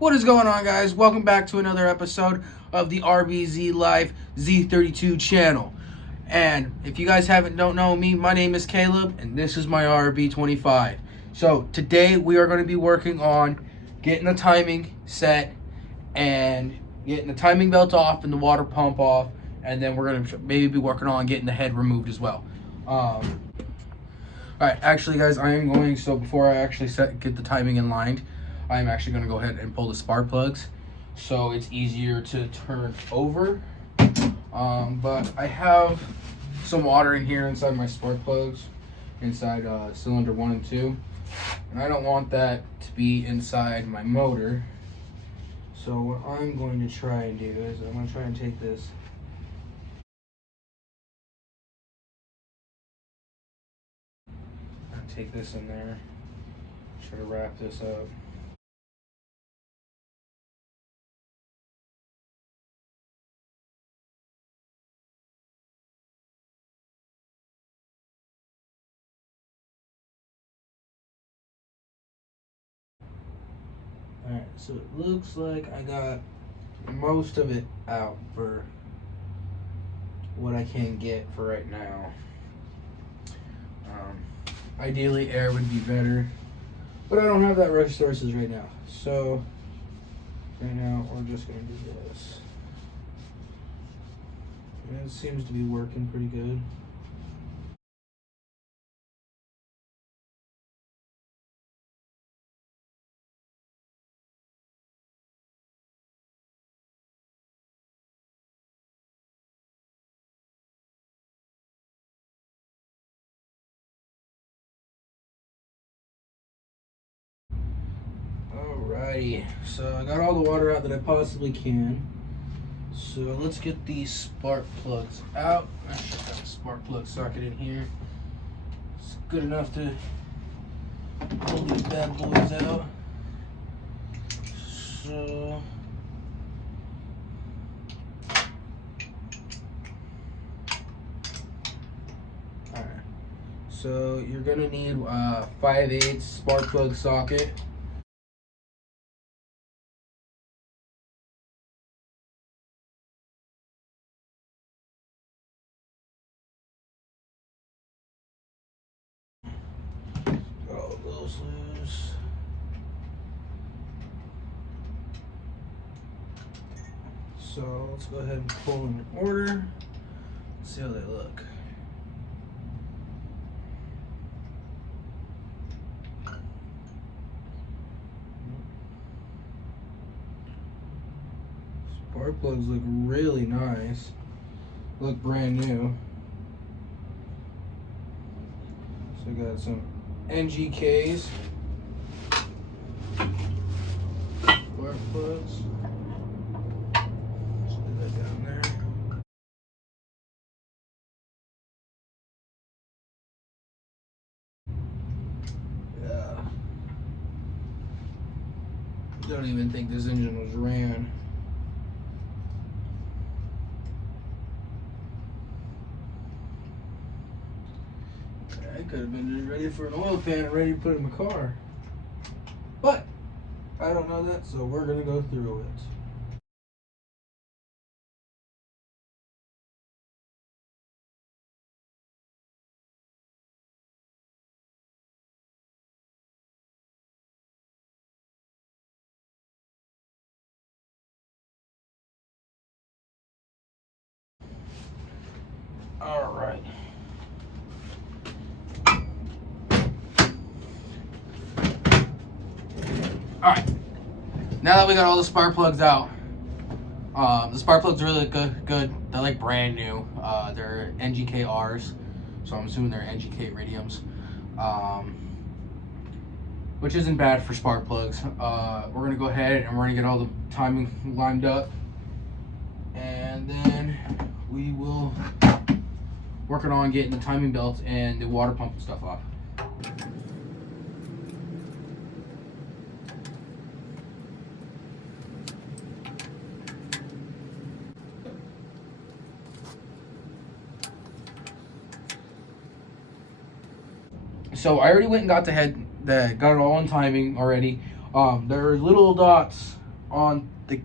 What is going on, guys? Welcome back to another episode of the RBZ Live Z32 channel. And if you guys don't know me, my name is Caleb, and this is my RB25. So today we are going to be working on getting the timing set and getting the timing belt off and the water pump off, and then we're going to maybe be working on getting the head removed as well. Alright, actually, guys, I am going, so before I actually get the timing in line, I'm actually going to go ahead and pull the spark plugs so it's easier to turn over. But I have some water in here inside my spark plugs, inside cylinder 1 and 2, and I don't want that to be inside my motor. So what I'm going to try and do is I'm going to try and take this in there, try to wrap this up. Alright, so it looks like I got most of it out for what I can get for right now. Ideally, air would be better, but I don't have that resources right now. So right now, we're just gonna do this. And it seems to be working pretty good. Alrighty, so I got all the water out that I possibly can. So let's get these spark plugs out. I should have a spark plug socket in here. It's good enough to pull these bad boys out. So alright. So you're gonna need 5/8 spark plug socket. All those loose. So let's go ahead and pull them in order. See how they look. Spark plugs look really nice. Look brand new. So I got some NGKs. Spark plugs. Just put that down there. Yeah. Don't even think this engine was ran. I could have been just ready for an oil pan and ready to put in my car. But I don't know that, so we're gonna go through it. All right. Alright, now that we got all the spark plugs out, the spark plugs are really good. They're like brand new. They're NGK-Rs, so I'm assuming they're NGK iridiums, which isn't bad for spark plugs. We're going to go ahead and we're going to get all the timing lined up, and then we will work on getting the timing belt and the water pump and stuff off. So I already went and got got it all on timing already. There are little dots on the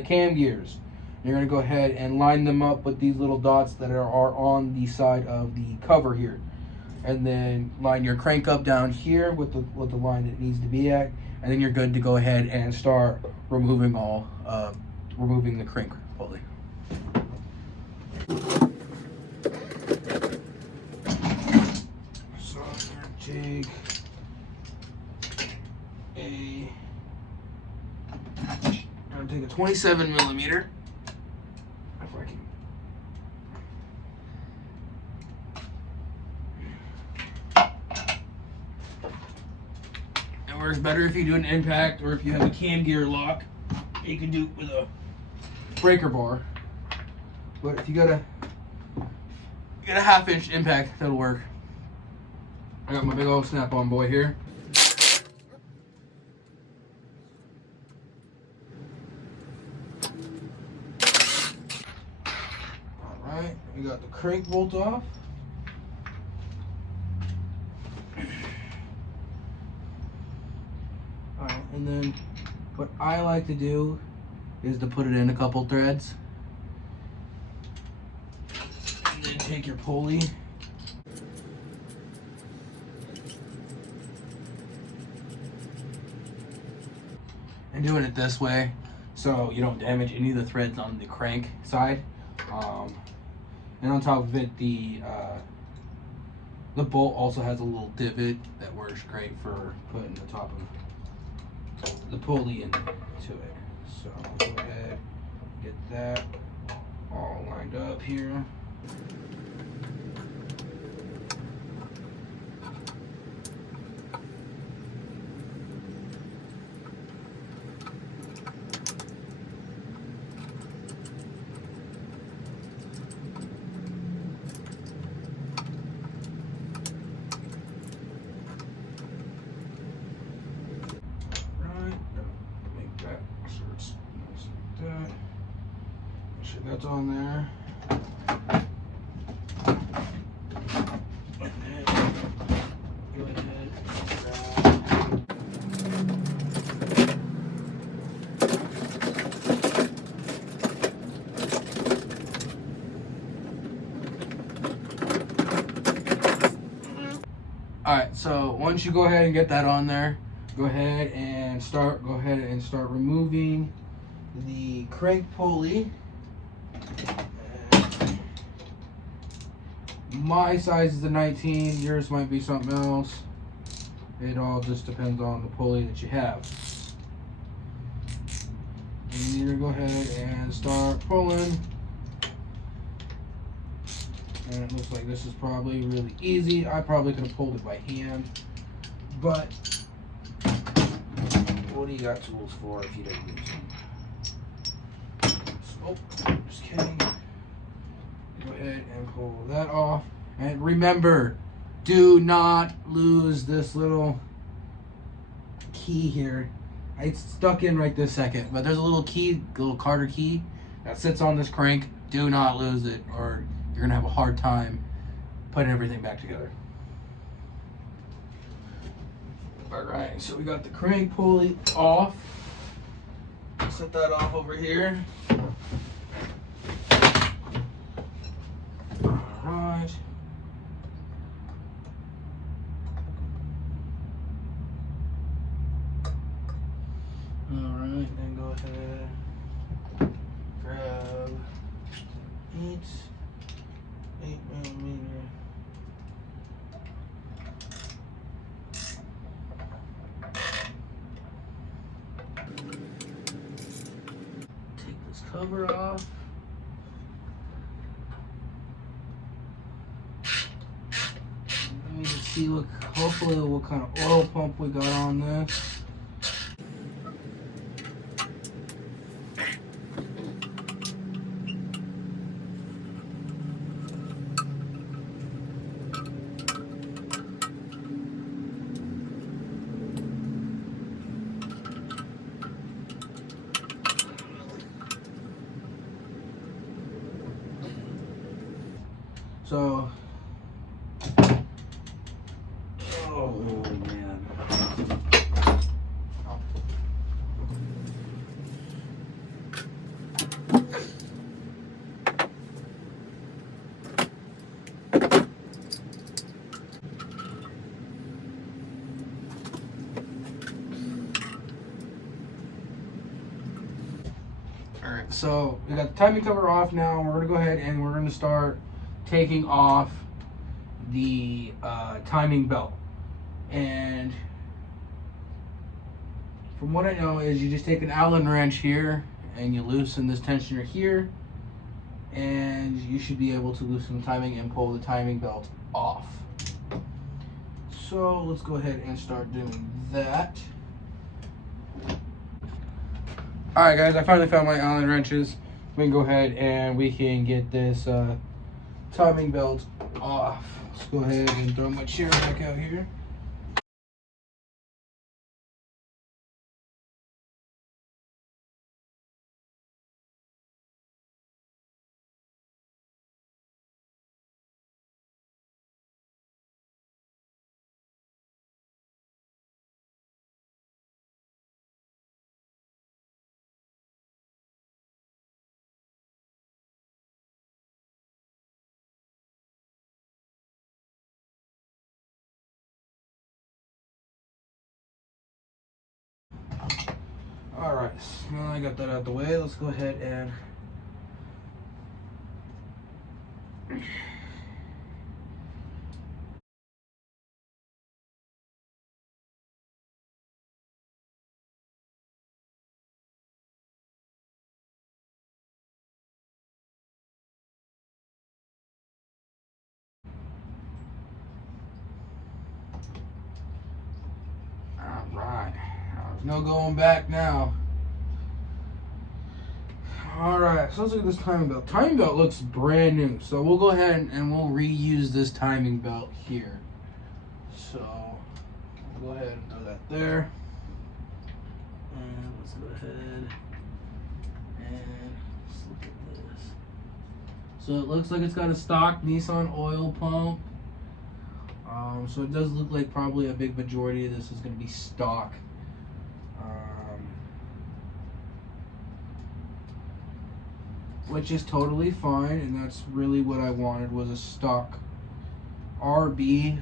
cam gears. You're going to go ahead and line them up with these little dots that are on the side of the cover here. And then line your crank up down here with the line that it needs to be at. And then you're good to go ahead and start removing the crank pulley. So I'm going to take a 27 millimeter. If I can. It works better if you do an impact or if you have a cam gear lock. You can do it with a breaker bar. But if you got a 1/2 inch impact, that'll work. I got my big old snap-on boy here. Alright, we got the crank bolt off. Alright, and then what I like to do is to put it in a couple threads. And then take your pulley. And doing it this way so you don't damage any of the threads on the crank side. And on top of it, the bolt also has a little divot that works great for putting the top of the pulley into it. So go ahead, get that all lined up here. That's on there. And then go ahead Alright, so once you go ahead and get that on there, go ahead and start removing the crank pulley. My size is a 19, yours might be something else. It all just depends on the pulley that you have. And you're gonna go ahead and start pulling. And it looks like this is probably really easy. I probably could have pulled it by hand, but what do you got tools for if you don't use them? So, just kidding. Go ahead and pull that off. And remember, do not lose this little key here. It's stuck in right this second, but there's a little key, a little Carter key that sits on this crank. Do not lose it, or you're gonna have a hard time putting everything back together. All right, so we got the crank pulley off. Set that off over here. Alright. Alright, then go ahead, grab 8 millimeter. Take this cover off. Let me just see hopefully what kind of oil pump we got on this. So, oh man. Alright, so we got the timing cover off now. We're going to go ahead and we're going to start taking off the timing belt. And from what I know is you just take an Allen wrench here and you loosen this tensioner here, and you should be able to loosen the timing and pull the timing belt off. So let's go ahead and start doing that. Alright guys, I finally found my Allen wrenches. We can go ahead and we can get this timing belt off. Let's go ahead and throw my chair back out here. Alright, now I got that out of the way. Let's go ahead and alright. There's no going back now. Alright, so let's look at this timing belt. Timing belt looks brand new. So we'll go ahead and we'll reuse this timing belt here. So we'll go ahead and throw that there. And let's go ahead and let's look at this. So it looks like it's got a stock Nissan oil pump. So it does look like probably a big majority of this is going to be stock. Which is totally fine, and that's really what I wanted, was a stock RB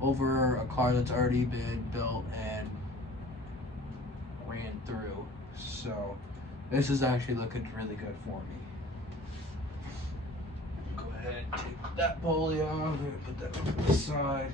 over a car that's already been built and ran through. So this is actually looking really good for me. Go ahead and take that pulley off and put that on the side.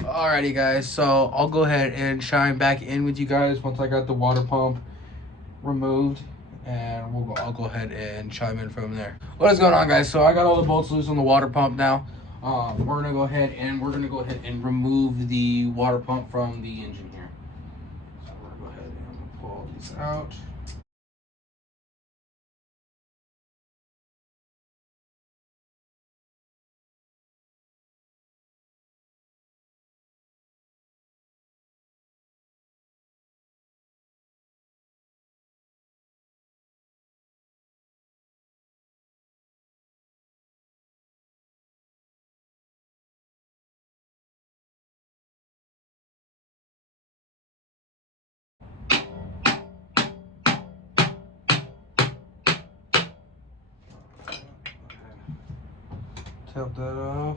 Alrighty guys, so I'll go ahead and chime back in with you guys once I got the water pump removed, and I'll go ahead and chime in from there. What is going on guys? So I got all the bolts loose on the water pump now. We're gonna go ahead and remove the water pump from the engine here. So we're gonna go ahead and pull these out. Tap that off.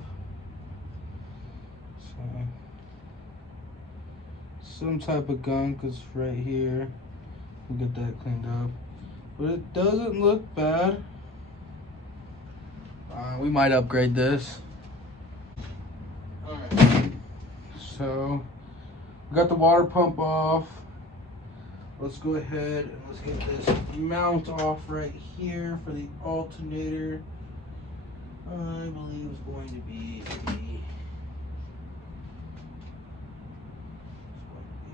So, some type of gunk is right here. We'll get that cleaned up. But it doesn't look bad. We might upgrade this. Alright. So, we got the water pump off. Let's go ahead and let's get this mount off right here for the alternator. I believe it's going to be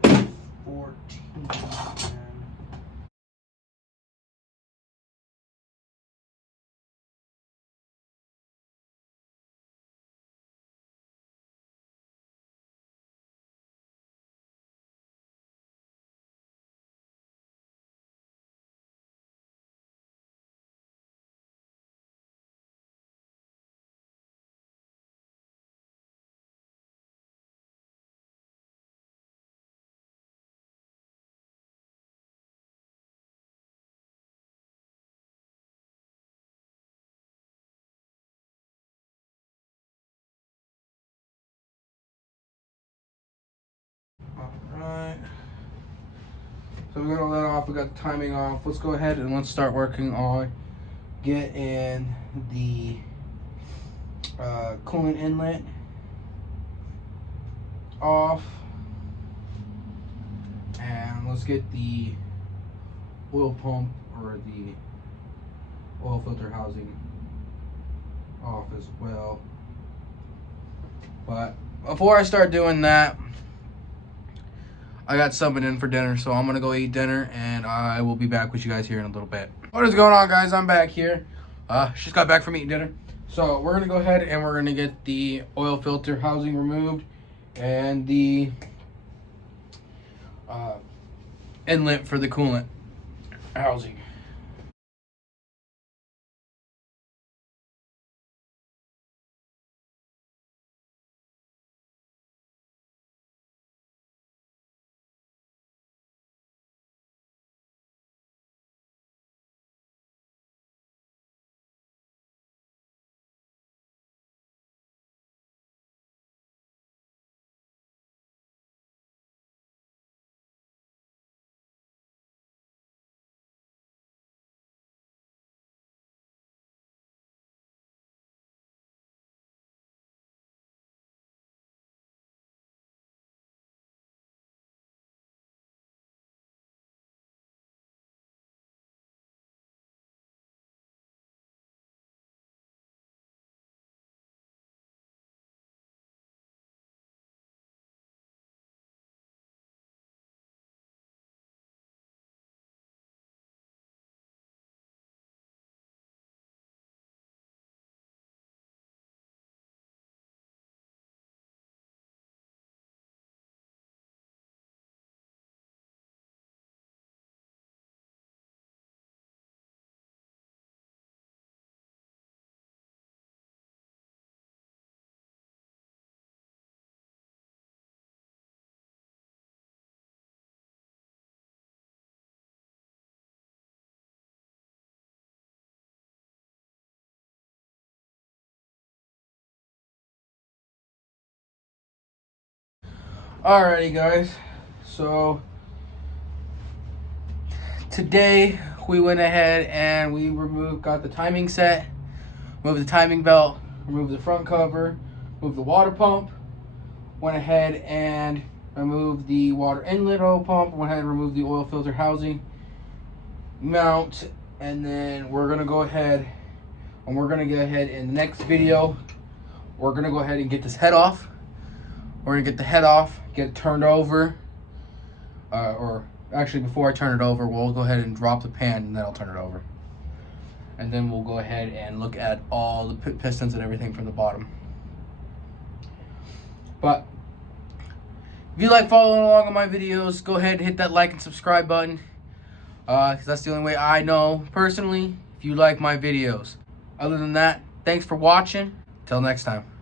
a 14. Alright. So we got all that off, we got the timing off. Let's go ahead and let's start working on getting the coolant inlet off. And let's get the oil pump or the oil filter housing off as well. But before I start doing that, I got something in for dinner, so I'm gonna go eat dinner and I will be back with you guys here in a little bit. What is going on, guys? I'm back here. Just got back from eating dinner. So we're gonna go ahead and we're gonna get the oil filter housing removed and the inlet for the coolant housing. Alrighty, guys. So today we went ahead and we got the timing set, moved the timing belt, removed the front cover, moved the water pump, went ahead and removed the water inlet oil pump, went ahead and removed the oil filter housing mount, and then we're gonna go ahead and in the next video, we're gonna go ahead and get this head off. We're gonna get the head off, get it turned over, or actually before I turn it over, we'll go ahead and drop the pan and then I'll turn it over. And then we'll go ahead and look at all the pistons and everything from the bottom. But if you like following along on my videos, go ahead and hit that like and subscribe button, because that's the only way I know personally if you like my videos. Other than that, thanks for watching. Till next time.